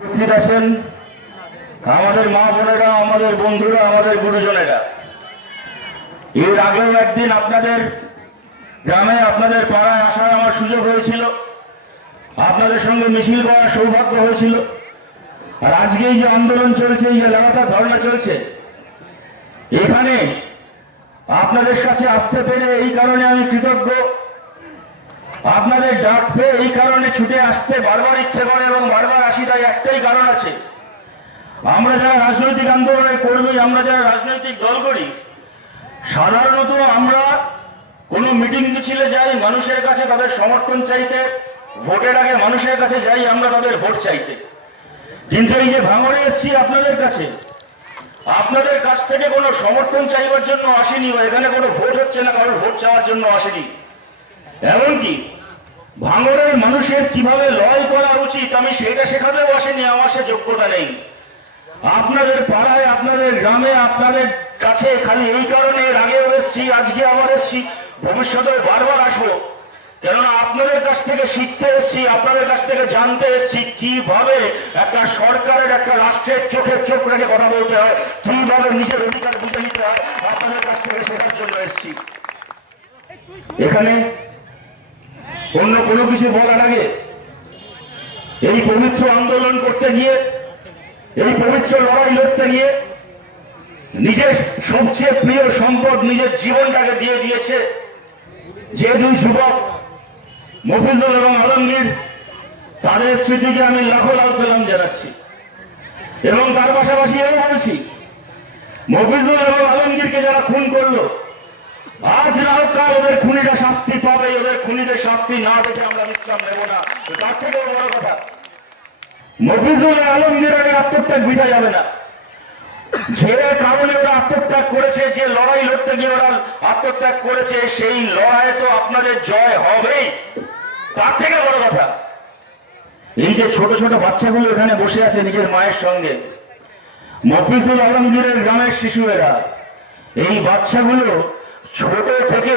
উপস্থিত আছেন আমাদের মা বোনেরা, আমাদের বন্ধুরা, আমাদের গুরুজনেরা। এর আগেও একদিন আপনাদের গ্রামে, আপনাদের পাড়ায় আসার আমার সুযোগ হয়েছিল। আপনাদের সঙ্গে মিছিল করার সৌভাগ্য হয়েছিল। আর আজকে যে আন্দোলন চলছে, এই যে লাগাতার ধর্ণা চলছে, এখানে আপনাদের কাছে আসতে পেরে এই কারণে আমি কৃতজ্ঞ। আপনাদের ডাক পেয়ে এই কারণে ছুটে আসতে বারবার ইচ্ছে করে এবং বারবার আসি, তাই একটাই কারণ আছে। আমরা যারা রাজনৈতিক আন্দোলনের কর্মী, আমরা যারা রাজনৈতিক দল করি, সাধারণত আমরা কোনো মিটিং মিছিলে যাই, মানুষের কাছে তাদের সমর্থন চাইতে, ভোটের আগে মানুষের কাছে যাই, আমরা তাদের ভোট চাইতে। কিন্তু এই যে ভাঙড়ে এসছি আপনাদের কাছে, আপনাদের কাছ থেকে কোনো সমর্থন চাইবার জন্য আসেনি বা এখানে কোনো ভোট হচ্ছে না, কারোর ভোট চাওয়ার জন্য আসেনি। এমনকি ভাঙড়ের মানুষের কীভাবে লড়াই করা উচিত, আমি সেটা শেখাতেও আসেনি আমার সে যোগ্যতা নেই। আপনাদের পাড়ায়, আপনাদের গ্রামে, আপনাদের কাছে খালি এই কারণে এর আগেও এসছি, আজকে আবার এসছি ভবিষ্যতে বারবার আসব। কেননা আপনাদের কাছ থেকে শিখতে এসছি, আপনাদের কাছ থেকে জানতে এসছি কীভাবে একটা সরকারের, একটা রাষ্ট্রের চোখের চোখ রেখে কথা বলতে হয়, কীভাবে নিজের অধিকার বুঝে নিতে হয়, আপনাদের কাছ থেকে শেখার জন্য এসছি। এখানে অন্য কোনো কিছু বলার আগে এই পবিত্র আন্দোলন করতে গিয়ে, এই পবিত্র লড়াই লড়তে গিয়ে নিজের সবচেয়ে প্রিয় সম্পদ নিজের জীবনটাকে দিয়ে দিয়েছে যে দুই যুবক, মফিজুল এবং আলমগীর, তাদের স্মৃতিকে আমি লাখো লাল সালাম জানাচ্ছি। এবং তার পাশাপাশি এও বলছি, মফিজুল এবং আলমগীরকে যারা খুন করল আজ না কাল ওদের খুনিরা শাস্তি পাবে, ওদের খুনিদের শাস্তি না দেখে আমরা বিশ্রাম নেব না। তার থেকেও বড় কথা, মফিজুল আর আলমগীরের আত্মত্যাগ বিঠা যাবে না। যে কারণে ওরা আত্মত্যাগ করেছে, যে লড়াই লড়তে গিয়ে ওরা আত্মত্যাগ করেছে, সেই লড়াই তো আপনাদের জয় হবেই। তার থেকে বড় কথা, এই যে ছোট ছোট বাচ্চাগুলো এখানে বসে আছে নিজের মায়ের সঙ্গে, মফিজুল আলমগীরের গ্রামের শিশুরা এই বাচ্চাগুলো ছোট থেকে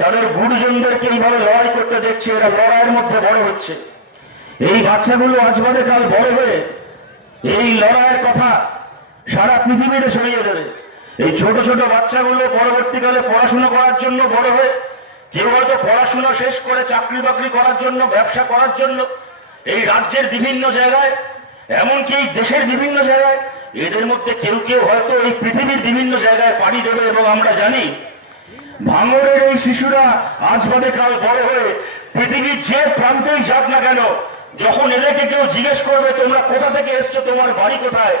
তাদের গুরুজনদেরকে এইভাবে লড়াই করতে দেখছে, এরা লড়াইয়ের মধ্যে বড় হচ্ছে। এই বাচ্চাগুলো আজ কাল বড় হয়ে এই লড়াইয়ের কথা সারা পৃথিবীতে ছড়িয়ে দেবে। এই ছোট ছোট বাচ্চাগুলো পরবর্তীকালে পড়াশোনা করার জন্য বড় হয়ে, কেউ হয়তো পড়াশোনা শেষ করে চাকরি বাকরি করার জন্য, ব্যবসা করার জন্য, এই রাজ্যের বিভিন্ন জায়গায়, এমনকি এই দেশের বিভিন্ন জায়গায়, এদের মধ্যে কেউ কেউ হয়তো এই পৃথিবীর বিভিন্ন জায়গায় পাড়ি দেবে এবং আমরা জানি ভাঙরের এই শিশুরা আজ বাদে কাল বড় হয়ে পৃথিবীর যে প্রান্তেই যাক না কেন, যখন এদেরকে কেউ জিজ্ঞেস করবে, তোমরা কোথা থেকে এসছো? তোমার বাড়ি কোথায়?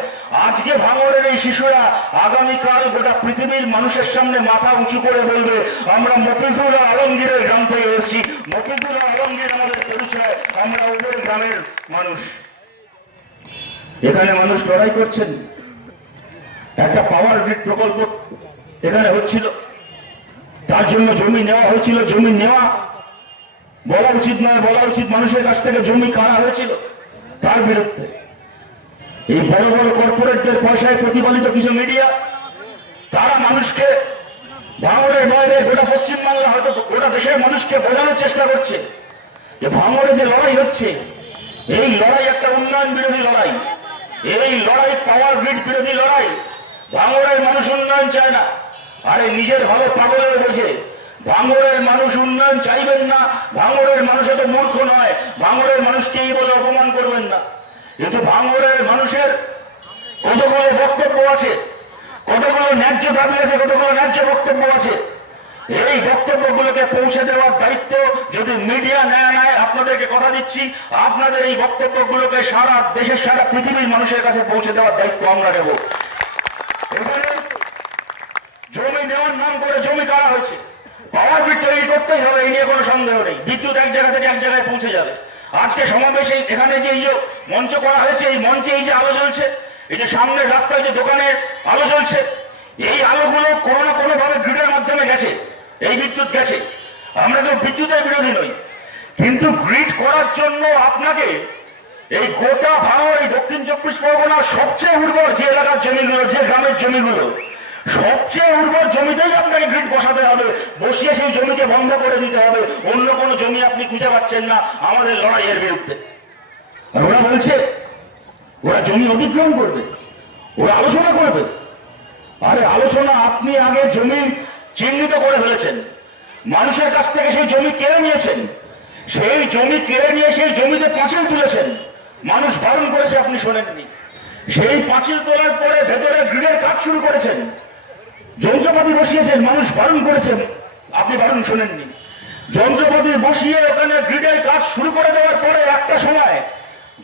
আজকে ভাঙরের এই শিশুরা আগামীকাল গোটা পৃথিবীর মানুষের সামনে মাথা উঁচু করে বলবে, আমরা মফিজুল আলমগীরের গ্রাম থেকে এসেছি। মফিজুল আলমগীর আমাদের পরিচয়। আমরা ওদের গ্রামের মানুষ। এখানে মানুষ লড়াই করছেন। একটা পাওয়ার গ্রিড প্রকল্প এখানে হচ্ছিল। তার জন্য জমি নেওয়া হয়েছিল, জমি নেওয়া বলা উচিত নয়, বলা উচিত মানুষের কাছ থেকে জমি কাড়া হয়েছিল তার বিরুদ্ধে। এই বড় বড় কর্পোরেটদের পয়সায় প্রতিপালিত কিছু মিডিয়া তারা মানুষকে ভাঙড়ের বাইরে গোটা পশ্চিমবাংলা হয়তো গোটা দেশের মানুষকে বোঝানোর চেষ্টা করছে যে ভাঙড়ে যে লড়াই হচ্ছে, এই লড়াই একটা উন্নয়ন বিরোধী লড়াই। এই লড়াই পাওয়ার গ্রিড বিরোধী লড়াই। ভাঙড়ের মানুষ উন্নয়ন চায় না। আরে নিজের ভালো পাগলের বোঝে ভাঙড়ের মানুষ উন্নয়ন চাইবেন না, ভাঙড়ের মানুষ এত মূর্খ নয়, ভাঙড়ের মানুষকে এই বলে অপমান করবেন না? কিন্তু ভাঙড়ের মানুষের কতগুলো বক্তব্য আছে, কতগুলো ন্যায্য দাবি আছে, কতগুলো ন্যায্য বক্তব্য আছে। এই বক্তব্যগুলোকে পৌঁছে দেওয়ার দায়িত্ব যদি মিডিয়া নেয় নেয়, আপনাদেরকে কথা দিচ্ছি, আপনাদের এই বক্তব্যগুলোকে সারা দেশের, সারা পৃথিবীর মানুষের কাছে পৌঁছে দেওয়ার দায়িত্ব আমরা নেব। এখানে জমি নেওয়ার নাম করে জমি কারা হয়েছে। পাওয়ার গ্রিড তৈরি করতেই হবে, এই নিয়ে কোনো সন্দেহ নেই। বিদ্যুৎ এক জায়গা থেকে এক জায়গায় পৌঁছে যাবে। আজকে সমাবেশে এখানে যে এই যে মঞ্চ করা হয়েছে, এই মঞ্চে এই যে আলো জ্বলছে, এই যে সামনের রাস্তায় যে দোকানের আলো জ্বলছে, এই আলোগুলো কোনো না কোনো ভাবে গ্রিডের মাধ্যমে গেছে। এই বিদ্যুৎ গেছে। আমরা তো বিদ্যুতের বিরোধী নই। কিন্তু গ্রিড করার জন্য আপনাকে এই গোটা ভারত, এই দক্ষিণ চব্বিশ পরগনার সবচেয়ে উর্বর যে এলাকার জমিগুলো, যে গ্রামের জমিগুলো সবচেয়ে উর্বর জমিতেই আপনাকে গ্রিড বসাতে হবে। বসিয়ে সেই জমিকে বন্ধ করে দিতে হবে। অন্য কোনো জমি আপনি খুঁজে পাচ্ছেন না আমাদের লড়াইয়ের বিরুদ্ধে। আর ওরা বলছে, ওরা জমি অধিগ্রহণ করবে। ওরা আলোচনা করবে। আরে আলোচনা আপনি আগে জমি চিহ্নিত করে ফেলেছেন। মানুষের কাছ থেকে সেই জমি কেড়ে নিয়েছেন। সেই জমি কেড়ে নিয়ে সেই জমিতে পাঁচিল তুলেছেন। মানুষ বারণ করেছে আপনি শোনেননি। সেই পাঁচিল তোলার পরে ভেতরে গ্রিডের কাজ শুরু করেছেন। যন্ত্রপাতি বসিয়েছেন, মানুষ বারণ করেছেন। আপনি বারণ শোনেননি। যন্ত্রপাতি বসিয়ে ওখানে গ্রিডের কাজ শুরু করে দেওয়ার পরে একটা সময়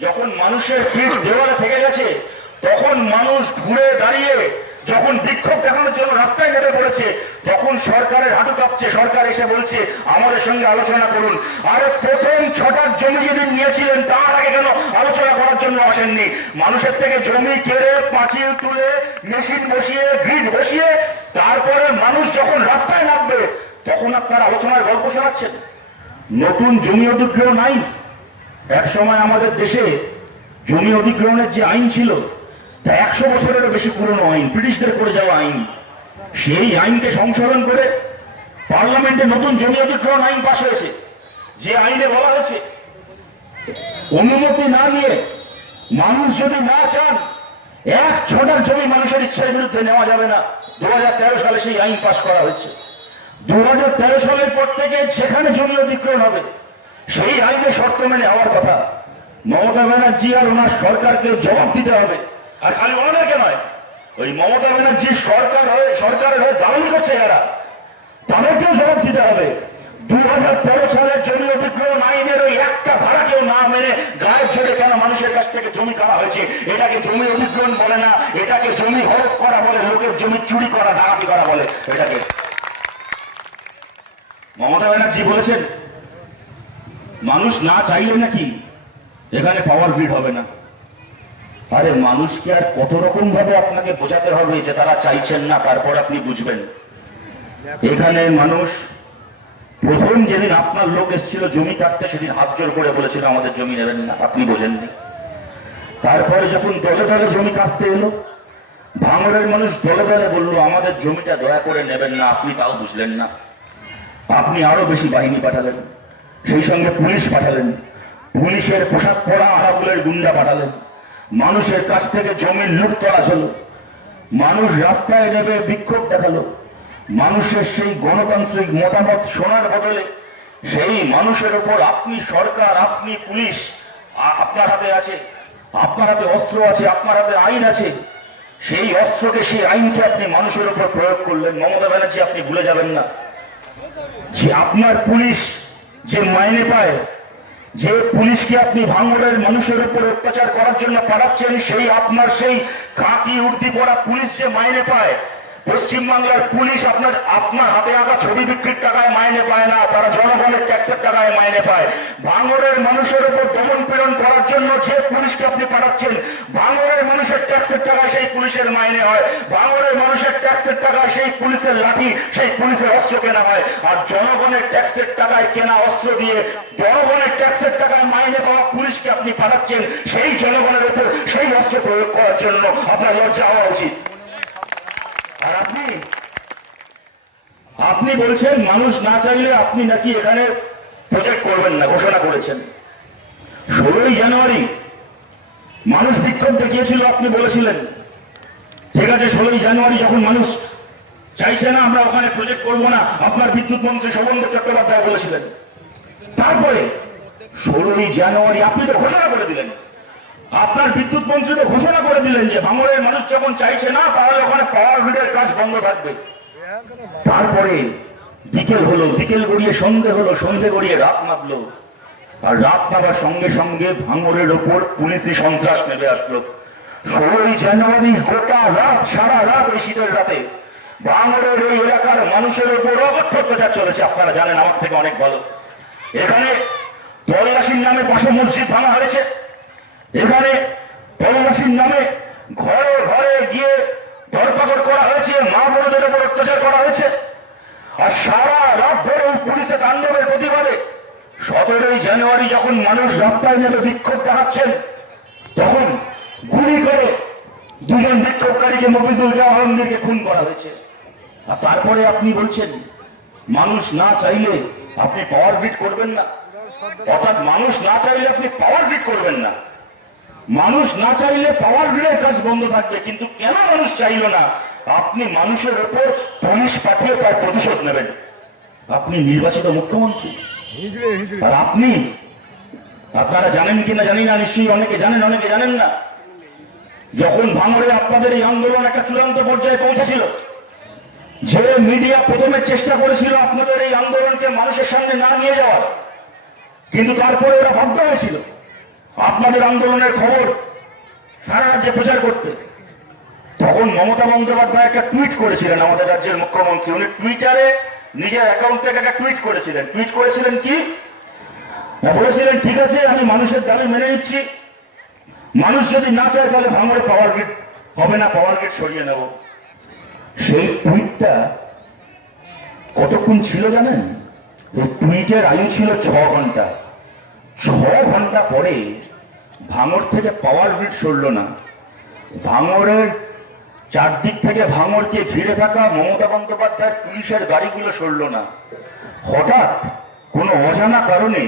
যখন মানুষের পিঠ দেওয়ালে থেকে গেছে, তখন মানুষ ঘুরে দাঁড়িয়ে যখন বিক্ষোভ দেখানোর জন্য রাস্তায় নেমে পড়েছে, তখন সরকারের হাঁটু কাঁপছে। সরকার এসে বলছে, আমাদের সঙ্গে আলোচনা করুন। আরে প্রথম ছটার জমি যেদিন নিয়েছিলেন, তার আগে কেন আলোচনা করার জন্য আসেননি? মানুষের থেকে জমি কেড়ে, পাঁচিল তুলে, মেশিন বসিয়ে গ্রিড বসিয়ে তারপরে মানুষ যখন রাস্তায় নামবে, তখন আপনারা আলোচনার গল্প শোনাচ্ছেন। নতুন জমি অধিগ্রহণ আইন। এক সময় আমাদের দেশে জমি অধিগ্রহণের যে আইন ছিল, তা একশো বছরেরও বেশি পুরনো আইন, ব্রিটিশদের করে যাওয়া আইন। সেই আইনকে সংশোধন করে পার্লামেন্টে নতুন জমি অধিগ্রহণ আইন পাশ হয়েছে। যে আইনে বলা হয়েছে, অনুমতি না নিয়ে মানুষ যদি না চান, এক ছটার জমি মানুষের ইচ্ছার বিরুদ্ধে নেওয়া যাবে না। দু হাজার তেরো সালে সেই আইন পাশ করা হয়েছে। দু হাজার তেরো সালের পর থেকে সেখানে জমি অধিগ্রহণ হবে, সেই আইনে শর্ত মেনে হওয়ার কথা মমতা ব্যানার্জি আর ওনার সরকারকে জবাব দিতে হবে। আর খালি ওনাদেরকে নয়, ওই মমতা ব্যানার্জির সরকার হয়ে সরকারের হয়ে দারুণ করছে এরা তাদেরকেও জবাব দিতে হবে। হাজার সালের জমি আইনের ওই একটা ভাড়া না ছেড়ে মানুষের কাছ থেকে জমি করা হয়েছে? এটাকে জমি বলে না, এটাকে জমি করা বলে চুরি করা করা বলে, এটাকে। মমতা ব্যানার্জি বলেছেন, মানুষ না চাইলে নাকি এখানে পাওয়ার গ্রিড হবে না? আরে মানুষকে আর কত রকম ভাবে আপনাকে বোঝাতে হবে যে তারা চাইছেন না, তারপর আপনি বুঝবেন। এখানে মানুষ প্রথম যেদিন আপনার লোক এসেছিল জমি কাটতে, সেদিন হাত জোর করে বলেছিল, আমাদের জমি নেবেন না, আপনি বোঝেননি। তারপরে যখন দলে দলে জমি কাটতে এলো ভাঙড়ের মানুষ দলে দলে বলল, আমাদের জমিটা দয়া করে নেবেন না, আপনি তাও বুঝলেন না। আপনি আরও বেশি বাহিনী পাঠালেন, সেই সঙ্গে পুলিশ পাঠালেন, পুলিশের পোশাক পরা আড়াগুলের গুন্ডা পাঠালেন, মানুষের কাছ থেকে জমি লুট করা হলো, মানুষ রাস্তায় নেবে বিক্ষোভ দেখাল মানুষের সেই গণতান্ত্রিক মতামত শোনার বদলে সেই মানুষের ওপর আপনি সরকার, আপনি পুলিশ আপনার হাতে আছে, আপনার হাতে অস্ত্র আছে, আপনার হাতে আইন আছে। সেই অস্ত্রকে, সেই আইনকে আপনি মানুষের উপর প্রয়োগ করলেন। মমতা ব্যানার্জি, আপনি ভুলে যাবেন না। যে আপনার পুলিশ যে মাইনে পায়, যে পুলিশকে আপনি ভাঙড়ের মানুষের উপর অত্যাচার করার জন্য পাঠাচ্ছেন, সেই আপনার সেই কাকি উর্দি পড়া পুলিশ যে মাইনে পায় পশ্চিমবাংলার পুলিশ আপনার আপনার হাতে আঁকা ছবি বিক্রির টাকায় মাইনে পায় না, তারা জনগণের ট্যাক্সের টাকায় মাইনে পায়। ভাঙড়ের মানুষের উপর দমন পীড়ন করার জন্য যে পুলিশকে আপনি পাঠাচ্ছেন ভাঙড়ের মানুষের ট্যাক্সের টাকায় সেই পুলিশের মাইনে হয় ভাঙড়ের মানুষের ট্যাক্সের টাকায় সেই পুলিশের লাঠি, সেই পুলিশের অস্ত্র কেনা হয়। আর জনগণের ট্যাক্সের টাকায় কেনা অস্ত্র দিয়ে জনগণের ট্যাক্সের টাকায় মাইনে পাওয়া পুলিশকে আপনি পাঠাচ্ছেন, সেই জনগণের উপর সেই অস্ত্র প্রয়োগ করার জন্য আপনার লজ্জা হওয়া উচিত। আর আপনি? আপনি বলছেন মানুষ না চাইলে আপনি নাকি এখানে প্রজেক্ট করবেন না, ঘোষণা করেছেন। ষোলোই জানুয়ারি, মানুষ বিক্ষোভ দেখিয়েছিল, আপনি বলেছিলেন। ঠিক আছে, ষোলোই জানুয়ারি যখন মানুষ চাইছে না আমরা ওখানে প্রজেক্ট করব না, আপনার বিদ্যুৎ মন্ত্রী শোভেন্দু চট্টোপাধ্যায় বলেছিলেন। তারপরে ষোলোই জানুয়ারি আপনি তো ঘোষণা করে দিলেন। আপনার বিদ্যুৎ মন্ত্রী তো ঘোষণা করে দিলেন যে ভাঙড়ের মানুষ যখন চাইছে না, তাহলে ওখানে পাওয়ার গ্রিডের কাজ বন্ধ থাকবে। তারপরে বিকেল হলো, বিকেল গড়িয়ে সন্ধে হলো, সন্ধে গড়িয়ে রাত নামলো। আর রাত নামার সঙ্গে সঙ্গে ভাঙড়ের ওপর পুলিশি সন্ত্রাস নেমে আসলো। ষোলোই জানুয়ারি গোটা রাত, সারা রাত ওই শীতের রাতে ভাঙড়ের এই এলাকার মানুষের উপর অগত্য অত্যাচার চলেছে। আপনারা জানেন, আমার থেকে অনেক ভালো। এখানে তল্লাশির নামে পাশে মসজিদ ভাঙা হয়েছে। এখানে তল্লাশির নামে ঘরে ঘরে গিয়ে ধরপাকড় করা হয়েছে, মা বোনদের উপর অত্যাচার করা হয়েছে। আর সারা রাত ধরে পুলিশে তাণ্ডবের প্রতিবাদে সতেরোই জানুয়ারি যখন মানুষ রাস্তায় নেমে বিক্ষোভ দেখাচ্ছেন, তখন গুলি করে দুজন বিক্ষোভকারীকে মফিজুল আলমদেরকে খুন করা হয়েছে। আর তারপরে আপনি বলছেন, মানুষ না চাইলে আপনি পাওয়ার গ্রিড করবেন না। অর্থাৎ মানুষ না চাইলে আপনি পাওয়ার গ্রিড করবেন না। মানুষ না চাইলে পাওয়ার গ্রিডের কাজ বন্ধ থাকবে কিন্তু কেন মানুষ চাইল না? আপনি মানুষের ওপর পুলিশ পাঠিয়ে তার প্রতিশোধ নেবেন। আপনি নির্বাচিত মুখ্যমন্ত্রী। আর আপনি আপনারা জানেন কিনা জানি না নিশ্চয়ই অনেকে জানেন অনেকে জানেন না। যখন ভাঙড়ে আপনাদের এই আন্দোলন একটা চূড়ান্ত পর্যায়ে পৌঁছেছিল যে মিডিয়া প্রথমে চেষ্টা করেছিল আপনাদের এই আন্দোলনকে মানুষের সামনে না নিয়ে যাওয়ার কিন্তু তারপরে ওরা ভাবতে হয়েছিল। আপনাদের আন্দোলনের খবর সারা রাজ্যে প্রচার করতে। তখন মমতা বন্দ্যোপাধ্যায় একটা টুইট করেছিলেন আমাদের রাজ্যের মুখ্যমন্ত্রী। উনি টুইটারে নিজের অ্যাকাউন্ট থেকে একটা টুইট করেছিলেন। টুইট করেছিলেন কি? বলেছিলেন, ঠিক আছে, আমি মানুষের দাবি মেনে নিচ্ছি। মানুষ যদি না চায় তাহলে ভাঙড়ে পাওয়ার গ্রিড হবে না পাওয়ার গ্রিড সরিয়ে নেব। সেই টুইটটা কতক্ষণ ছিল জানেন? ওই টুইটের আয়ু ছিল ছ ঘণ্টা। ছ ঘণ্টা পরে ভাঙর থেকে পাওয়ার গ্রিড সরল না। ভাঙরের চারদিক থেকে ভাঙরকে ঘিরে থাকা মমতা বন্দ্যোপাধ্যায়ের পুলিশের গাড়িগুলো সরল না। হঠাৎ কোনো অজানা কারণে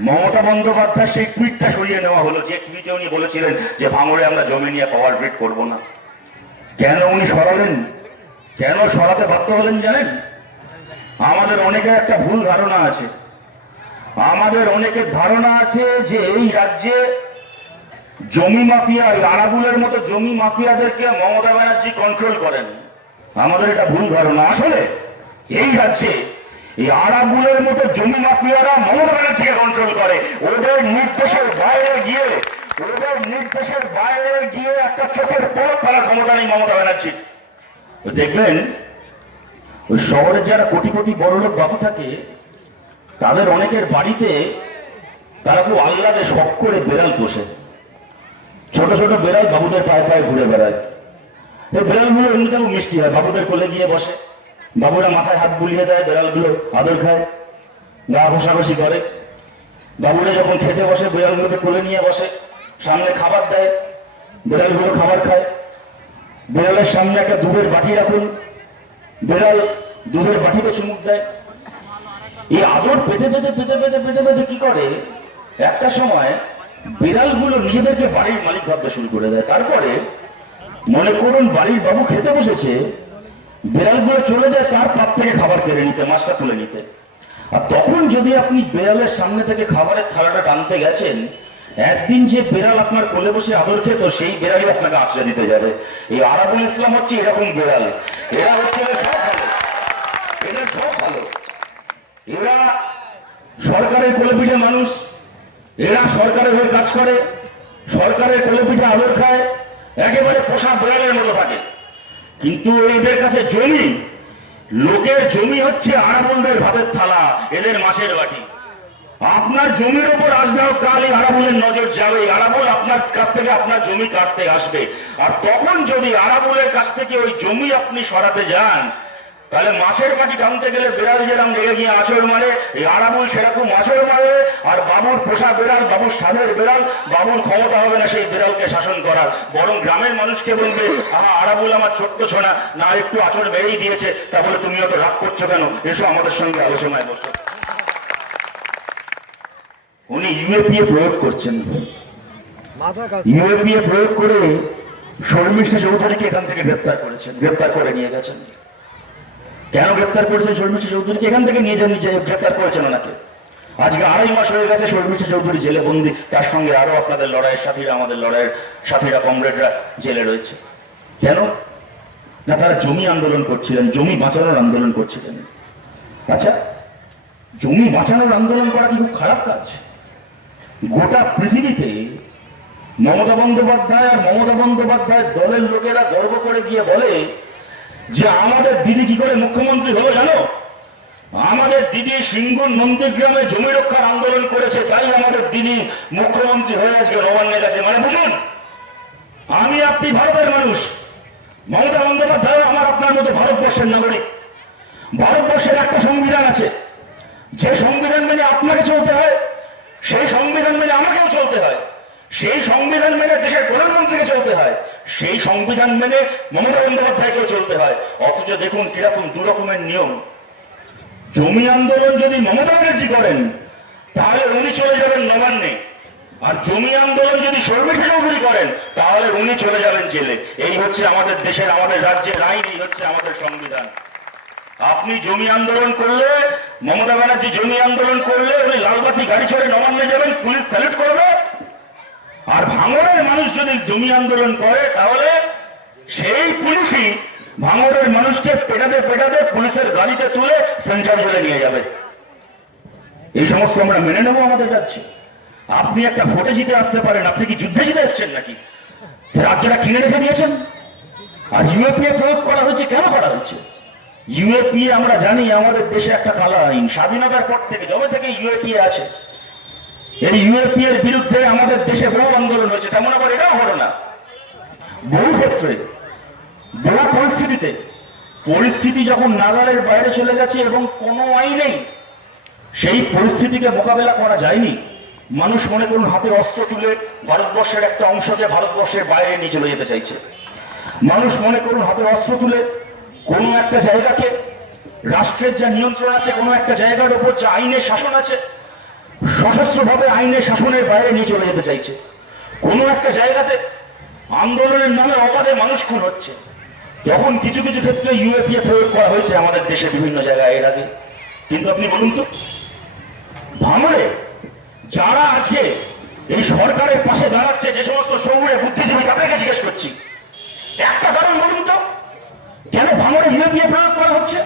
মমতা বন্দ্যোপাধ্যায় সেই টুইটটা সরিয়ে নেওয়া হলো, যে টুইটে উনি বলেছিলেন যে ভাঙড়ে আমরা জমি নিয়ে পাওয়ার গ্রিড করব না। কেন উনি সরালেন? কেন সরাতে বাধ্য হলেন জানেন? আমাদের অনেকের একটা ভুল ধারণা আছে। আমাদের অনেকের ধারণা আছে যে এই রাজ্যে জমি মাফিয়া আরাবুলের মতো জমি মাফিয়াদেরকে মমতা ব্যানার্জি কন্ট্রোল করেন। আমাদের এটা ভুল ধারণা। আসলে এই রাজ্যে এই আরাবুলের মতো জমি মাফিয়ারা মমতা ব্যানার্জিকে কন্ট্রোল করে। ওদের নির্দেশের বাইরে গিয়ে, ওদের নির্দেশের বাইরে গিয়ে একটা চোখের পলক ফেলার ক্ষমতা নেই মমতা ব্যানার্জির। দেখবেন, ওই শহরের যারা কোটি কোটি বড় লোক বাবু থাকে তাদের অনেকের বাড়িতে তারা খুব আহ্লাদে শখ করে বেড়াল পোষে। ছোট ছোট বেড়াল বাবুদের পায়ে পায়ে ঘুরে বেড়ায়। এই বেড়ালগুলো এমনিতে খুব মিষ্টি হয়। বাবুদের কোলে গিয়ে বসে। বাবুরা মাথায় হাত বুলিয়ে দেয়, বেড়ালগুলো আদর খায়, গা ঘষাঘষি করে। বাবুরা যখন খেতে বসে, বেড়ালগুলোকে কোলে নিয়ে বসে, সামনে খাবার দেয়, বেড়ালগুলো খাবার খায়। বেড়ালের সামনে একটা দুধের বাটি রাখুন। বেড়াল দুধের বাটিতে চুমুক দেয়। এই আদর পেতে পেতে পেতে পেতে পেতে পেতে কি করে? একটা সময় বিড়ালগুলো নিজেদেরকে বাড়ির মালিক ভাবতে শুরু করে দেয়। তারপরে মনে করুন বাড়ির বাবু খেতে বসেছে, বিড়ালগুলো চলে যায় তার পাপ থেকে খাবার কেড়ে নিতে, মাছটা তুলে নিতে। আর তখন যদি আপনি বিড়ালের সামনে থেকে খাবারের থালাটা টানতে গেছেন, একদিন যে বিড়াল আপনার কোলে বসে আদর খেত, সেই বিড়ালই আপনাকে আশ্রয় দিতে যাবে। এই আরাবুল ইসলাম হচ্ছে এরকম বিড়াল। এরা হচ্ছে সব এরা সরকারের কোলেপিঠে মানুষ, এরা সরকারের হয়ে কাজ করে, সরকারের কোলেপিঠে আদর খায়, একেবারে পোষা বেড়ালের মতো থাকে। কিন্তু এদের কাছে জমি, লোকের জমি হচ্ছে আরাবুলদের ভাতের থালা, এদের মাছের বাটি। আপনার জমির ওপর আসলেও কালই আরাবুলের নজর যাবে, আরাবুল আপনার কাছ থেকে আপনার জমি কাটতে আসবে। আর তখন যদি আরাবুলের কাছ থেকে ওই জমি আপনি সরাতে যান তাহলে মাছের বাটি টানতে গেলে বেড়াল যেরকম লেগে গিয়ে আচর মারে এই আরাবুল সেরকম আচর মারে আর বাবুর পোষা বেড়াল বাবুর সাধের বেড়াল বাবুর ক্ষমতা হবে না সেই বেড়ালকে শাসন করার। বরং গ্রামের মানুষকে বলবে আহা আরাবুল আমার ছোট্ট সোনা না একটু আচর বেড়েই দিয়েছে তা বলে তুমি অত রাগ করছ কেন? এসো আমাদের সঙ্গে আলোচনায় বসো। উনি ইউএপিএ প্রয়োগ করছেন। ইউএপিএ প্রয়োগ করে শর্মিষ্ঠা চৌধুরীকে এখান থেকে গ্রেপ্তার করেছেন গ্রেপ্তার করে নিয়ে গেছেন। কেন গ্রেপ্তার করেছেন শর্মিষ্ঠা চৌধুরীকে এখান থেকে নিয়ে যান গ্রেপ্তার করেছেন ওনাকে। আজকে আড়াই মাস হয়ে গেছে শর্মিষ্ঠা চৌধুরী জেলে বন্দি। তার সঙ্গে আরও আপনাদের লড়াইয়ের সাথীরা, আমাদের লড়াইয়ের সাথীরা, কমরেডরা জেলে রয়েছে। কেন? না, তারা জমি আন্দোলন করছিলেন, জমি বাঁচানোর আন্দোলন করছিলেন। আচ্ছা জমি বাঁচানোর আন্দোলন করা কি খুব খারাপ কাজ। গোটা পৃথিবীতে মমতা বন্দ্যোপাধ্যায় আর মমতা বন্দ্যোপাধ্যায়ের দলের লোকেরা গর্ব করে গিয়ে বলে যে আমাদের দিদি কি করে মুখ্যমন্ত্রী হলো জানো? আমাদের দিদি সিঙ্গুর নন্দীগ্রামে জমি রক্ষার আন্দোলন করেছে, তাই আমাদের দিদি মুখ্যমন্ত্রী হয়ে আজকে নবান্নের কাছে মানে বুঝুন, আমি আপনি ভারতের মানুষ। মমতা বন্দ্যোপাধ্যায় আমার আপনার মতো ভারতবর্ষের নাগরিক। ভারতবর্ষের একটা সংবিধান আছে। যে সংবিধান মেনে আপনাকে চলতে হয়, সেই সংবিধান মেনে আমাকেও চলতে হয়। সেই সংবিধান মেনে দেশের প্রধানমন্ত্রীকে চলতে হয়। সেই সংবিধান মেনে মমতা বন্দ্যোপাধ্যায়কেও চলতে হয়। অথচ দেখুন কীরকম দু রকমের নিয়ম। জমি আন্দোলন যদি মমতা ব্যানার্জি করেন, তাহলে উনি চলে যাবেন নবান্নে। আর জমি আন্দোলন যদি সর্বশেষ চৌধুরী করেন, তাহলে উনি চলে যাবেন জেলে। এই হচ্ছে আমাদের দেশের, আমাদের রাজ্যের আইন, এই হচ্ছে আমাদের সংবিধান। আপনি জমি আন্দোলন করলে, মমতা ব্যানার্জি জমি আন্দোলন করলে, উনি লালবাতি গাড়ি চড়ে নবান্নে যাবেন, পুলিশ স্যালুট করবে আর ভাঙড়ের মানুষ যদি জমি আন্দোলন করে, তাহলে সেই পুলিশই ভাঙড়ের মানুষকে পেটাতে পেটাতে পুলিশের গাড়িতে তুলে সেন্টার জেলে নিয়ে যাবে। এই সমস্ত আমরা মেনে নেব, আমাদের রাজ্যে। আপনি একটা ভোটে জিতে আসতে পারেন, আপনি কি যুদ্ধে জিতে এসছেন নাকি? রাজ্যটা কিনে রেখে দিয়েছেন? আর ইউএপিএ প্রয়োগ করা হয়েছে, কেন করা হয়েছে? ইউএপিএ, আমরা জানি, আমাদের দেশে একটা কালা আইন স্বাধীনতার পর থেকে, যবে থেকে ইউএপিএ আছে এই ইউএপি এর বিরুদ্ধে আমাদের দেশে বহু আন্দোলন হয়েছে, তেমন আবার এটাও হলো না। বহু ক্ষেত্রে, বহু পরিস্থিতিতে, পরিস্থিতি যখন নাগালের বাইরে চলে গেছে এবং কোনো আইনেই সেই পরিস্থিতিকে মোকাবেলা করা যায়নি। মানুষ মনে করুন হাতে অস্ত্র তুলে ভারতবর্ষের একটা অংশকে ভারতবর্ষের বাইরে নিয়ে চলে যেতে চাইছে। মানুষ মনে করুন হাতে অস্ত্র তুলে কোনো একটা জায়গাকে, রাষ্ট্রের যা নিয়ন্ত্রণ আছে, কোনো একটা জায়গার উপর যা আইনের শাসন আছে সশস্ত্রভাবে আইনের শাসনের বাইরে নিয়ে চলে যেতে চাইছে। কোনো একটা জায়গাতে আন্দোলনের নামে অবাধে মানুষ খুন হচ্ছে। যখন কিছু কিছু ক্ষেত্রে ইউএপিএ প্রয়োগ করা হয়েছে আমাদের দেশে বিভিন্ন জায়গায় এর আগে। কিন্তু আপনি বলুন তো, ভাঙড়ে যারা আজকে এই সরকারের পাশে দাঁড়াচ্ছে, যে সমস্ত শহুরে বুদ্ধিজীবী তাদেরকে জিজ্ঞেস করছি। একটা কারণ বলুন তো, কেন ভাঙড়ে ইউএপিএ প্রয়োগ করা হচ্ছে?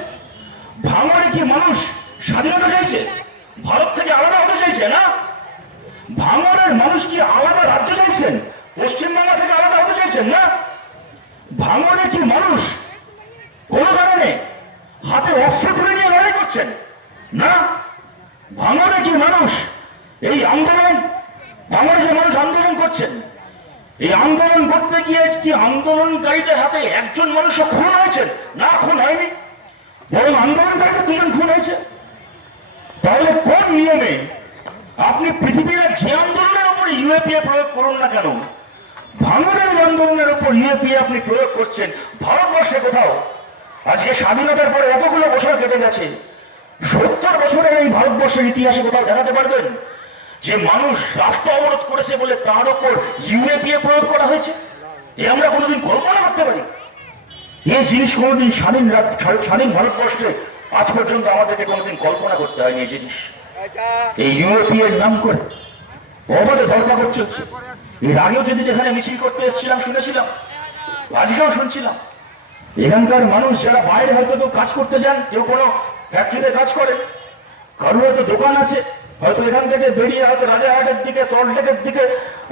ভাঙড়ে কি মানুষ স্বাধীনতা চাইছে? ভারত থেকে আলাদা হতে চাইছে না ভাঙড়ের মানুষ কি আলাদা রাজ্য চাইছেন? পশ্চিমবাংলা থেকে আলাদা হতে চাইছেন, না? ভাঙড়ে কি মানুষ কোনো কারণে হাতে অস্ত্র তুলে নিয়ে লড়াই করছেন, না? ভাঙড়ে কি মানুষ এই আন্দোলন ভাঙড়ে যে মানুষ আন্দোলন করছেন, এই আন্দোলন করতে গিয়ে কি আন্দোলনকারীদের হাতে একজন মানুষ খুন হয়েছেন না, খুন হয়নি। বরং আন্দোলনকারীদের দুজন খুন হয়েছে। তাহলে কোন নিয়মে আপনি পৃথিবীর যে আন্দোলনের উপরে ইউএপিএ প্রয়োগ করুন না কেন? ভাঙনের আন্দোলনের উপর ইউএপিএ আপনি প্রয়োগ করছেন, ভারতবর্ষে কোথাও? আজকে স্বাধীনতার পরে এতগুলো বছর কেটে গেছে। সত্তর বছরের এই ভারতবর্ষের ইতিহাসে কোথাও দেখাতে পারবেন? যে মানুষ রাস্তা অবরোধ করেছে বলে তার উপর ইউএপিএ প্রয়োগ করা হয়েছে? এ আমরা কোনোদিন কল্পনা করতে পারি? এই জিনিস কোনোদিন স্বাধীন স্বাধীন ভারতবর্ষে আজ পর্যন্ত আমাদেরকে কোনোদিন কল্পনা করতে হয়নি এই জিনিস। এই ইউরোপি এর নাম করে। অবাধে ধর্মঘট চলছে এর আগেও যদি যেখানে মিছিল করতে এসেছিলাম শুনেছিলাম আজকেও শুনছিলাম। এখানকার মানুষ যারা বাইরে হয়তো কেউ কাজ করতে যান কেউ কোনো ফ্যাক্টরিতে কাজ করে কারোর হয়তো দোকান আছে হয়তো এখান থেকে বেরিয়ে হয়তো রাজারহাটের দিকে সল্টলেকের দিকে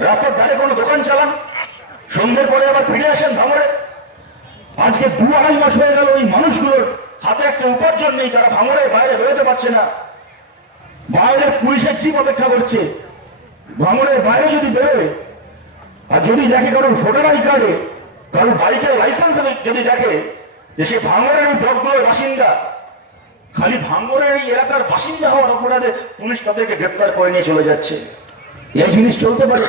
রাস্তার ধারে কোনো দোকান চালান। সন্ধ্যের পরে আবার ফিরে আসেন ভাঙড়ে। আজকে দু আড়াই মাস হয়ে গেল ওই মানুষগুলোর হাতে একটা উপার্জন নেই তারা ভাঙড়ের বাইরে বেরোতে পারছে না। বাইরে পুলিশের চিপ অপেক্ষা করছে। ভাঙড়ের বাইরে যদি বেরোয়, আর যদি দেখে কারোর ভোটার আই কার্ডে কারোর বাইকের লাইসেন্স যদি দেখে যে সে ভাঙড়ের ওই ব্লকগুলোর বাসিন্দা, খালি ভাঙড়ের এই এলাকার বাসিন্দা হওয়ার অপরাধে পুলিশ তাদেরকে গ্রেপ্তার করে নিয়ে চলে যাচ্ছে। এই জিনিস চলতে পারে।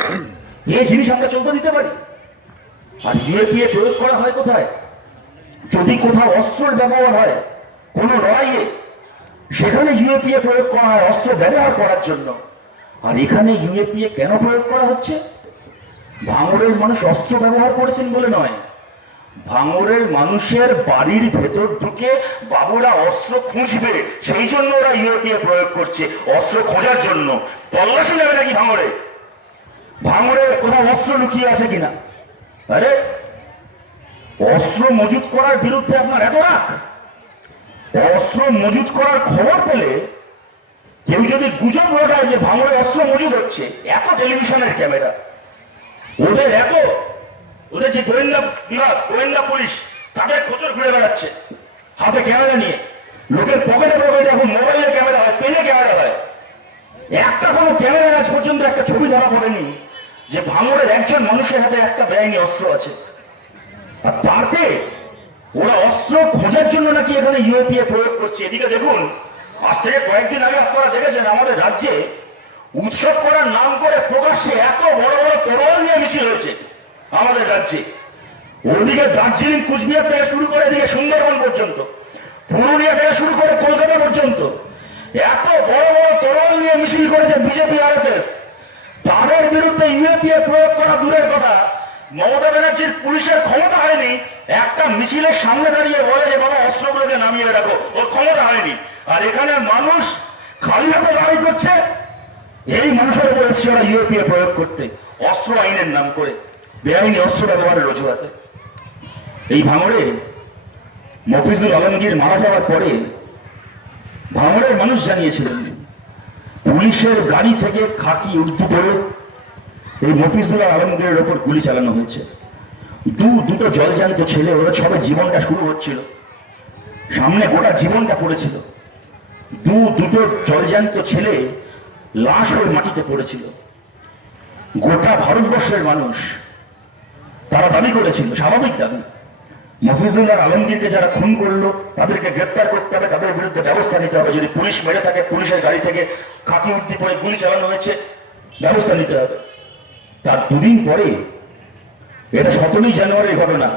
এই জিনিস আমরা চলতে দিতে পারি। আর ইউএপিএ প্রয়োগ করা হয় কোথায়? যদি কোথাও অস্ত্রের ব্যবহার হয়, কোনো লড়াইয়ে সেখানে ইউএপিএ প্রয়োগ করা হয় অস্ত্র ব্যবহার করার জন্য। আর এখানে ইউএপিএ কেন প্রয়োগ করা হচ্ছে? ভাঙড়ের মানুষ অস্ত্র ব্যবহার করেছেন বলে নয়। ভাঙড়ের মানুষের বাড়ির ভেতর ঢুকে বাবুরা অস্ত্র খুঁজবে, সেই জন্য ওরা ইউএপিএ প্রয়োগ করছে, অস্ত্র খোঁজার জন্য। তল্লাশি নেবে নাকি ভাঙড়ে ভাঙড়ে কোথাও অস্ত্র লুকিয়ে আছে কিনা? আরে অস্ত্র মজুত করার বিরুদ্ধে আপনার এত রাগ? অস্ত্র মজুত করার খবর পেলে কেউ যদি গুজব রটায় যে ভাঙড়ে অস্ত্র মজুদ হচ্ছে, এত টেলিভিশনের ক্যামেরা। ওদের এত, ওদের যে গোয়েন্দা বিভাগ, গোয়েন্দা পুলিশ, তাদের খোঁজর ঘুরে বেড়াচ্ছে, হাতে ক্যামেরা নিয়ে। লোকের পকেটে পকেটে এখন মোবাইলের ক্যামেরা হয়, পেনে ক্যামেরা হয়। একটা কোনো ক্যামেরা আজ পর্যন্ত একটা ছবি ধরা পড়েনি যে ভাঙড়ের একজন মানুষের হাতে একটা বেআইনি অস্ত্র আছে। তাতে ওরা অস্ত্র খোঁজার জন্য নাকি এখানে ইউএপিএ প্রয়োগ করছে। এদিকে দেখুন, আজ থেকে কয়েকদিন আগে আপনারা দেখেছেন আমাদের রাজ্যে উৎসব করার নাম করে প্রকাশ্যে এত বড় বড় তরোয়াল নিয়ে মিছিল হয়েছে আমাদের রাজ্যে। ওদিকে দার্জিলিং, কুচবিহার থেকে শুরু করে এদিকে সুন্দরবন পর্যন্ত, পুরুলিয়া থেকে শুরু করে কলকাতা পর্যন্ত এত বড় বড় তরল নিয়ে মিছিল করেছে বিজেপি আর তাদের বিরুদ্ধে ইউএপিএ প্রয়োগ করা দূরের কথা। মমতা ব্যানার্জির পুলিশের ক্ষমতা হয়নি, একটা মিছিলের সামনে দাঁড়িয়ে বলে যে, বাবা, অস্ত্রগুলোকে নামিয়ে রাখো। ওর ক্ষমতা হয়নি। আর এখানে মানুষ খালি হাতে লড়াই করছে, এই মানুষের উপর এসছে ওরা ইউএপিএ প্রয়োগ করতে, অস্ত্র আইনের নাম করে, বেআইনি অস্ত্র ব্যবহারের অজুহাতে। এই ভাঙড়ে মফিজুল আলমগীর মারা যাওয়ার পরে ভাঙড়ের মানুষ জানিয়েছিলেন, পুলিশের গাড়ি থেকে খাকি উর্দু পরে এই মফিজুল্লাহ আলমগীরের ওপর গুলি চালানো হয়েছে। দু, দুটো জলজান্ত ছেলে, ওরা সবে জীবনটা শুরু হচ্ছিল। সামনে গোটা জীবনটা পড়েছিল। দু, দুটো জলজান্ত ছেলে লাশ হয়ে মাটিতে পড়েছিল। গোটা ভারতবর্ষের মানুষ তারা দাবি করেছিল, স্বাভাবিক দাবি। মফিজুল্লাহ আলমগীরকে যারা খুন করল, তাদেরকে গ্রেপ্তার করতে হবে, তাদের বিরুদ্ধে ব্যবস্থা নিতে হবে। যদি পুলিশ মেরে থাকে, পুলিশের গাড়ি থেকে খাকি উর্দি পরে গুলি চালানো হয়েছে, ব্যবস্থা নিতে হবে। তার দুদিন পরে এটা সতেরোই জানুয়ারির ঘটনা।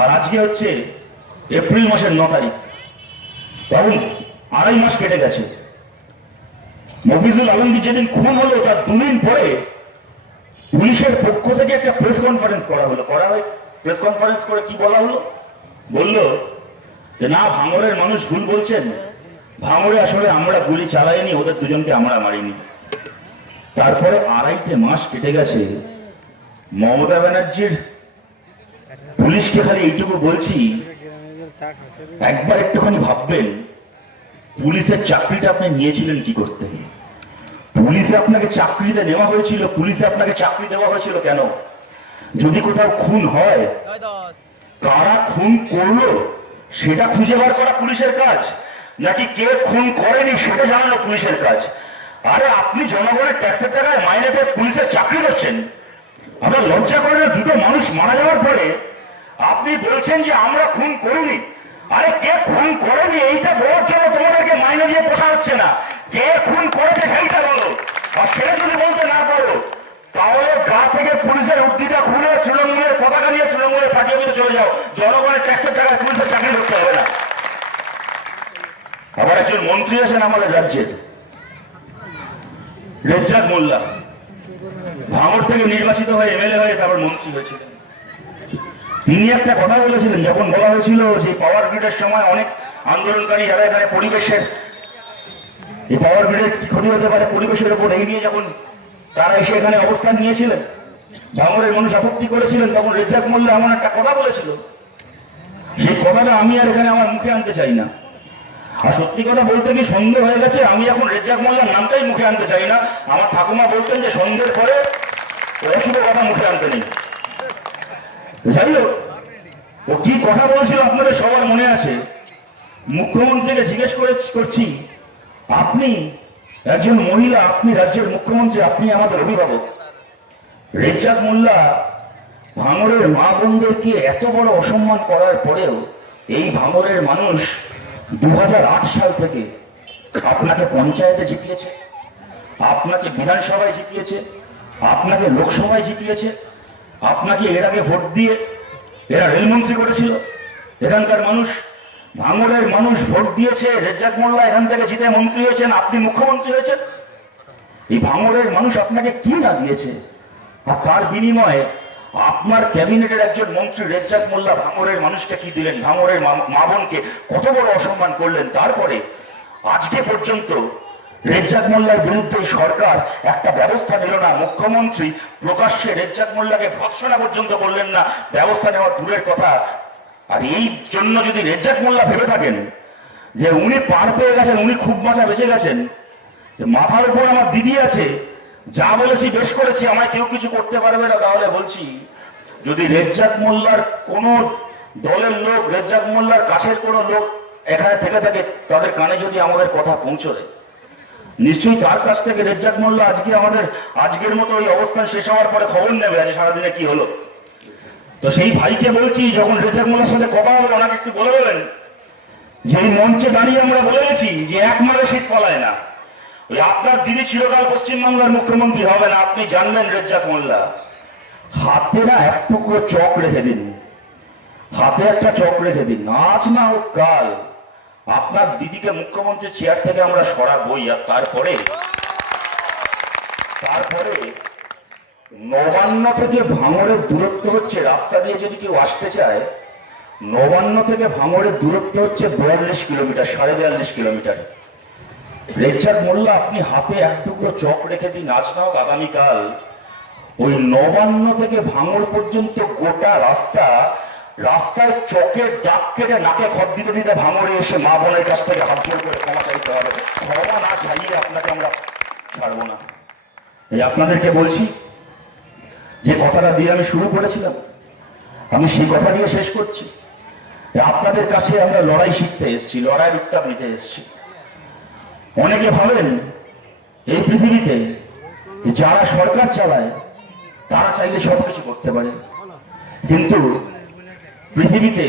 আর আজকে হচ্ছে এপ্রিল মাসের ন তারিখ। তখন আড়াই মাস কেটে গেছে। মফিজুল আলমগীর যেদিন খুন হলো, তার দুদিন পরে পুলিশের পক্ষ থেকে একটা প্রেস কনফারেন্স করা হলো। করা হয়, প্রেস কনফারেন্স করে কি বলা হলো? বলল যে, না ভাঙরের মানুষ ভুল বলছেন। ভাঙরে আসলে আমরা গুলি চালাইনি, ওদের দুজনকে আমরা মারিনি। তারপরে আড়াইটে মাস কেটে গেছে। মমতা ব্যানার্জির পুলিশকে খালি এইটুকু বলছি, একবার একটুখানি ভাববেন, পুলিশের চাকরিটা আপনি নিয়েছিলেন কি করতে? পুলিশে আপনাকে চাকরিতে নেওয়া হয়েছিল, পুলিশে আপনাকে চাকরি দেওয়া হয়েছিল কেন? যদি কোথাও খুন হয়, কারা খুন করল, সেটা খুঁজে বার করা পুলিশের কাজ, নাকি কে খুন করেনি সেটা জানানো পুলিশের কাজ? আরে আপনি জনগণের ট্যাক্সের টাকায় মাইনে পেয়ে পুলিশের চাকরি করছেন। আমরা লজ্জা করে দুটো মানুষ মারা যাওয়ার পরে আপনি বলছেন যে আমরা খুন করিনি। আরে কে খুন করেনি? এইটা বলার জন্য তোমাদেরকে মাইনে দিয়ে পোষা হচ্ছে না। কে খুন করেছে সেইটা বলো। আর সেটা যদি বলতে না পারো, তাহলে গা থেকে পুলিশের উদ্দিটা খুলে তৃণমূলের পতাকা নিয়ে তৃণমূলের পাঠিয়ে দিয়ে চলে যাও। জনগণের ট্যাক্সের টাকায় পুলিশের চাকরি করতে হবে না। আবার একজন মন্ত্রী আছেন আমাদের রাজ্যের রেজ্জাক মোল্লা। ভাঙড় থেকে নির্বাচিত হয়ে এমএলএ হয়ে তারপর মন্ত্রী হয়েছিলেন। তিনি একটা কথা বলেছিলেন, যখন বলা হয়েছিল যে পাওয়ার গ্রিডের সময় অনেক আন্দোলনকারী যারা এখানে পরিবেশের, এই পাওয়ার গ্রিডের ক্ষতি হতে পারে পরিবেশের উপর, এই নিয়ে যখন তারা এসে এখানে অবস্থান নিয়েছিলেন, ভাঙড়ের মানুষ আপত্তি করেছিলেন, তখন রেজ্জাক মোল্লা এমন একটা কথা বলেছিল। সেই কথাটা আমি আর এখানে আমার মুখে আনতে চাই না। আর সত্যি কথা বলতে কি সন্ধে হয়ে গেছে? আমি এখন রেজ্জাক মোল্লার নামটাই মুখে আনতে চাই না। আমার ঠাকুমা বলতেন যে সন্ধ্যের পরে অশুভ কথা মুখে আনতে নেই। যাই হোক, ও কি কথা বলেছিল আপনাদের সবার মনে আছে? মুখ্যমন্ত্রীকে জিজ্ঞেস করে করছি, আপনি একজন মহিলা, আপনি রাজ্যের মুখ্যমন্ত্রী, আপনি আমাদের অভিভাবক। রেজ্জাক মোল্লা ভাঙরের মা বোনদেরকে এত বড় অসম্মান করার পরেও এই ভাঙরের মানুষ দু হাজার আট সাল থেকে আপনাকে পঞ্চায়েতে জিতিয়েছে, আপনাকে বিধানসভায় জিতিয়েছে, আপনাকে লোকসভায় জিতিয়েছে, আপনাকে এর আগে ভোট দিয়ে এরা রেলমন্ত্রী করেছিল। এখানকার মানুষ, ভাঙড়ের মানুষ ভোট দিয়েছে, রেজ্জাক মোল্লা এখান থেকে জিতে মন্ত্রী হয়েছেন, আপনি মুখ্যমন্ত্রী হয়েছেন। এই ভাঙড়ের মানুষ আপনাকে কি না দিয়েছে? আর তার বিনিময়ে আপনার ক্যাবিনেটের একজন মন্ত্রী রেজ্জাক মোল্লা ভাঙরের মানুষকে কি দিলেন? ভাঙরের মা- বোনকে কত বড় অসম্মান করলেন? তারপরে আজকে পর্যন্ত রেজ্জাক মোল্লার বিরুদ্ধে সরকার একটা ব্যবস্থা নিল না। মুখ্যমন্ত্রী প্রকাশ্যে রেজ্জাক মোল্লাকে ভৎসনা পর্যন্ত করলেন না। ব্যবস্থা নেওয়া দূরের কথা। আর এই জন্য যদি রেজ্জাক মোল্লা ভেবে থাকেন যে উনি পার পেয়ে গেছেন, উনি খুব মাথা বেঁচে গেছেন মাথার উপর আমার দিদি আছে যা বলেছি বেশ করেছি, আমায় কেউ কিছু করতে পারবে না, তাহলে বলছি, যদি রেজ্জাক মোল্লার কোন দলের লোক, রেজ্জাক মোল্লার কাছের কোনো লোক এখানে থেকে থাকে, তাদের কানে যদি আমাদের কথা পৌঁছবে নিশ্চয়ই তার কাছ থেকে রেজ্জাক মোল্লা আজকে আমাদের, আজকের মতো ওই অবস্থান শেষ হওয়ার পরে খবর নেবে, আজ সারাদিনে কি হলো। তো সেই ভাইকে বলছি, যখন রেজ্জাক মোল্লার সাথে কথা হবে, ওনাকে একটু বলে দেবেন যে মঞ্চে দাঁড়িয়ে আমরা বলেছি যে এক মারে শীত পলায় না। আপনার দিদি চিরকাল পশ্চিমবাংলার মুখ্যমন্ত্রী হবে না, আপনি জানবেন রেজ্জাক মোল্লা। হাতে না এক টুকরো চক রেখে দিন। হাতে একটা চক রেখে দিন। আজ না ও কাল আপনার দিদিকে মুখ্যমন্ত্রী চেয়ার থেকে আমরা সরাবই, আর তারপরে তারপরে নবান্ন থেকে ভাঙড়ের দূরত্ব হচ্ছে রাস্তা দিয়ে যদি কেউ আসতে চায়, নবান্ন থেকে ভাঙড়ের দূরত্ব হচ্ছে বিয়াল্লিশ কিলোমিটার, সাড়ে বিয়াল্লিশ কিলোমিটার। রেজ্জাক মোল্লা, আপনি হাতে এক টুকরো চক রেখে দিন, আজ না হোক আগামীকাল। ওই নবান্ন থেকে ভাঙড় পর্যন্ত গোটা রাস্তা, রাস্তায় চকের ডাক কেটে নাকে খত দিতে দিতে ভাঙড়ে এসে মা বোনের কাছ থেকে হাত জোর করে ক্ষমা চাইতে হবে। ক্ষমা না চাইলে আপনাকে আমরা ছাড়বো না। এই আপনাদেরকে বলছি, যে কথাটা দিয়ে আমি শুরু করেছিলাম, আমি সেই কথা দিয়ে শেষ করছি। আপনাদের কাছে আমরা লড়াই শিখতে এসেছি লড়াইয়ের উত্তাপ নিতে এসেছি। অনেকে ভাবেন এই পৃথিবীতে যারা সরকার চালায়, তারা চাইলে সব কিছু করতে পারে। কিন্তু পৃথিবীতে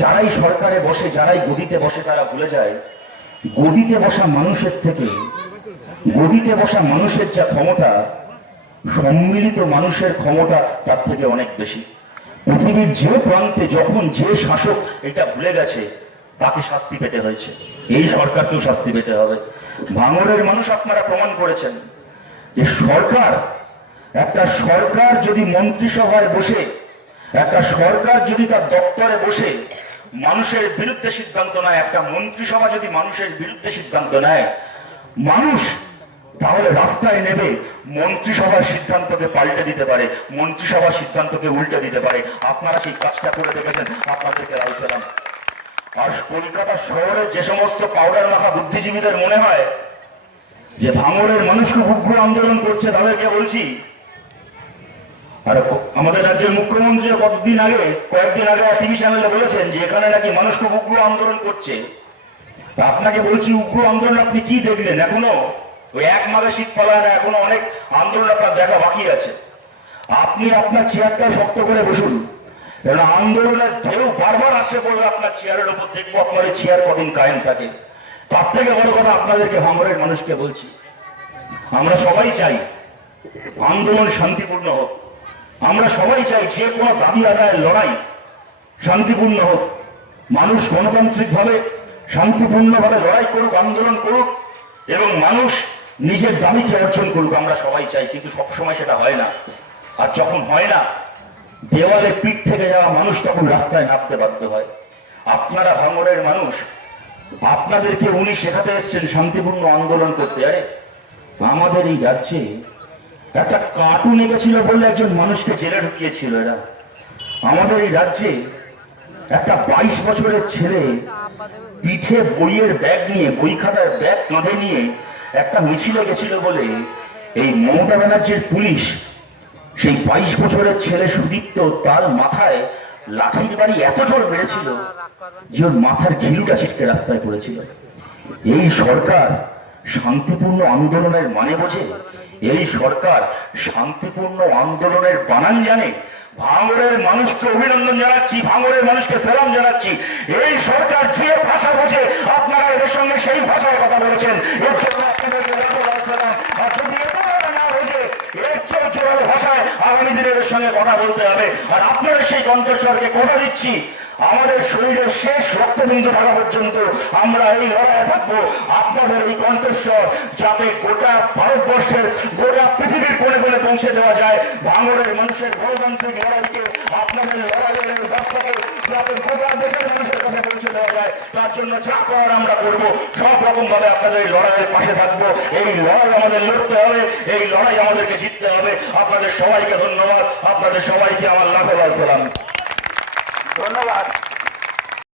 যারাই সরকারে বসে, যারাই গদিতে বসে তারা ভুলে যায়, গদিতে বসা মানুষের থেকে গদিতে বসা মানুষের যা ক্ষমতা, সম্মিলিত মানুষের ক্ষমতা তার থেকে অনেক বেশি। পৃথিবীর যে প্রান্তে যখন যে শাসক এটা ভুলে গেছে তাকে শাস্তি পেতে হয়েছে। এই সরকারকেও শাস্তি পেতে হবে। ভাঙরের মানুষ আপনারা প্রমাণ করেছেন যে সরকার, একটা সরকার যদি মন্ত্রিসভায় বসে, একটা সরকার যদি তার দপ্তরে বসে মানুষের বিরুদ্ধে সিদ্ধান্ত নেয়, একটা মন্ত্রিসভা যদি মানুষের বিরুদ্ধে সিদ্ধান্ত নেয়, মানুষ তাহলে রাস্তায় নেবে, মন্ত্রিসভার সিদ্ধান্তকে পাল্টে দিতে পারে, মন্ত্রিসভার সিদ্ধান্তকে উল্টে দিতে পারে। আপনারা সেই কাজটা করে দেখেছেন, আপনাদেরকে রাই সালাম আর কলকাতা শহরে যে সমস্ত পাউডার মাখা বুদ্ধিজীবীদের মনে হয়, যে ভাঙরের মানুষকে উগ্র আন্দোলন করছে তাদেরকে বলছি, আর আমাদের রাজ্যের মুখ্যমন্ত্রী কতদিন আগে, কয়েকদিন আগে টিভি চ্যানেলে বলেছেন যে এখানে নাকি মানুষ খুব উগ্র আন্দোলন করছে। আপনাকে বলছি, উগ্র আন্দোলন আপনি কি দেখলেন? এখনও ওই এক মাঘে শীত পালায় না, এখনও অনেক আন্দোলন আপনার দেখা বাকি আছে। আপনি আপনার চেয়ারটা শক্ত করে বসুন। আন্দোলনের ঢেউ বারবার আসে বলে আপনার চেয়ারের উপর দেখব, আপনার চেয়ার কদিন কায়েম থাকে। তার থেকে বড় কথা আপনাদেরকে ভাঙরের মানুষকে বলছি, আমরা সবাই চাই আন্দোলন শান্তিপূর্ণ হোক। আমরা সবাই চাই যে কোনো দাবি আদায়ের লড়াই শান্তিপূর্ণ হোক। মানুষ গণতান্ত্রিকভাবে শান্তিপূর্ণভাবে লড়াই করুক, আন্দোলন করুক এবং মানুষ নিজের দাবিকে অর্জন করুক, আমরা সবাই চাই। কিন্তু সবসময় সেটা হয় না। আর যখন হয় না দেওয়ালে পিঠ থেকে যাওয়া মানুষ তখন রাস্তায় নামতে বাধ্য হয়। আপনারা ভাঙরের মানুষ, আপনাদেরকে উনি শেখাতে এসছেন শান্তিপূর্ণ আন্দোলন করতে। আরে, আমাদের এই রাজ্যে একটা কার্টুন এঁকেছিল বলে একজন মানুষকে জেলে ঢুকিয়েছিল এরা। আমাদের এই রাজ্যে একটা বাইশ বছরের ছেলে পিঠে বইয়ের ব্যাগ নিয়ে, বই খাতার ব্যাগ কাঁধে নিয়ে একটা মিছিলে গেছিল বলে এই মমতা ব্যানার্জির পুলিশ সেই বাইশ বছরের ছেলে সুদীপ্ত তার মাথায় লাঠির বাড়ি এত জোর মেরেছিল যে ওর মাথার ঘিলুটা ছিটকে রাস্তায় পড়েছিল। এই সরকার শান্তিপূর্ণ আন্দোলনের মানে বোঝে? এই সরকার শান্তিপূর্ণ আন্দোলনের বানান জানে? ভাঙড়ের মানুষকে অভিনন্দন জানাচ্ছি, ভাঙড়ের মানুষকে সালাম জানাচ্ছি। এই সরকার যে ভাষা বোঝে, আপনারা এদের সঙ্গে সেই ভাষায় কথা বলেছেন। এর জন্য আপনাদেরকে লাখো লাখ সালাম। আর যদি একেবারে না বোঝে এর চেয়ে ভাষায় আগামী লীগের সঙ্গে কথা বলতে হবে, আর আপনারা সেই কণ্ঠস্বরকে কথা দিচ্ছি। আমাদের শরীরের শেষ রক্তবিন্দু থাকা পর্যন্ত আমরা এই লড়াই থাকব। আপনাদের এই কণ্ঠস্বর যাতে গোটা ভারতবর্ষের, গোটা পৃথিবীর কোণে কোণে পৌঁছে দেওয়া যায়। ভাঙরের মানুষের গণতান্ত্রিক লড়াইকে, আপনাদের লড়াইয়ের যাতে গোটা দেশের মানুষের কাছে পৌঁছে দেওয়া যায়, তার জন্য যা করার আমরা করব, সব রকম ভাবে আপনাদের এই লড়াইয়ের পাশে থাকব। এই লড়াই আমাদের লড়তে হবে, এই লড়াই আমাদেরকে জিততে হবে। আপনাদের সবাইকে ধন্যবাদ, আপনাদের সবাইকে আমার লাখ সালাম। ধন্যবাদ।